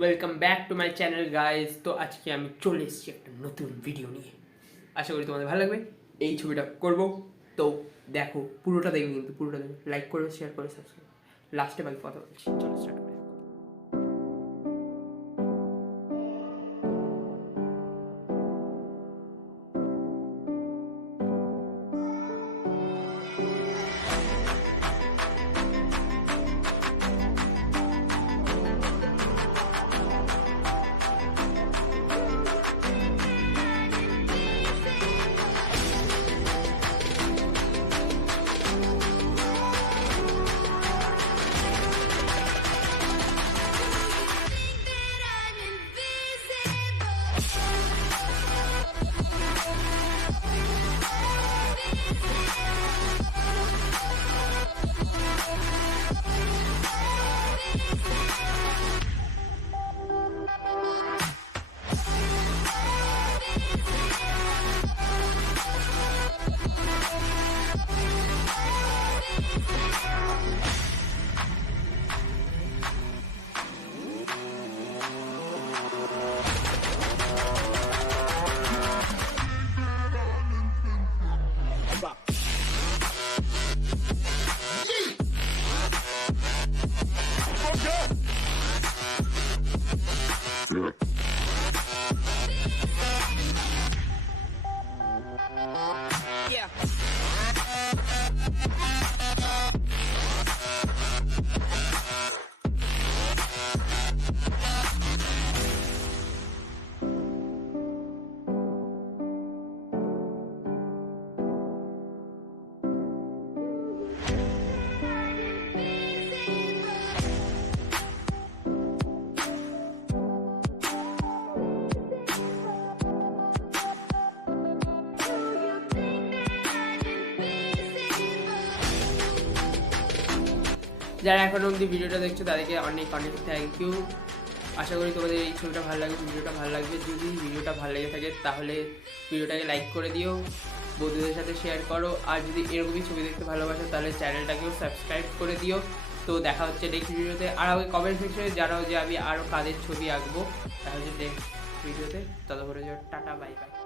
Welcome back to my channel guys. তো আজকে আমি চলে এসেছি একটা নতুন ভিডিও নিয়ে। আশা করি তোমাদের ভালো লাগবে। এই ছবিটা করব, তো দেখো পুরোটা দেখবে, কিন্তু পুরোটা দেখবে, লাইক করবে, শেয়ার করে, সাবস্ক্রাইব। লাস্টে বাকি কথা বলছি, চলো স্টার্ট করি। যারা এখন অবধি ভিডিওটা দেখছো তাদেরকে অনেক অনেক থ্যাংক ইউ। আশা করি তোমাদের এই ছবিটা ভালো লাগবে, ভিডিওটা ভালো লাগবে। যদি ভিডিওটা ভালো লেগে থাকে তাহলে ভিডিওটাকে লাইক করে দিও, বন্ধুদের সাথে শেয়ার করো। আর যদি এরকমই ছবি দেখতে ভালোবাসো তাহলে চ্যানেলটাকেও সাবস্ক্রাইব করে দিও। তো দেখা হচ্ছে নেক্সট ভিডিওতে। আর আমাকে কমেন্ট সেকশনে জানাও যে আমি আরও কাদের ছবি আঁকবো। দেখা হচ্ছে নেক্সট ভিডিওতে। ততক্ষণে টাটা, বাই বাই।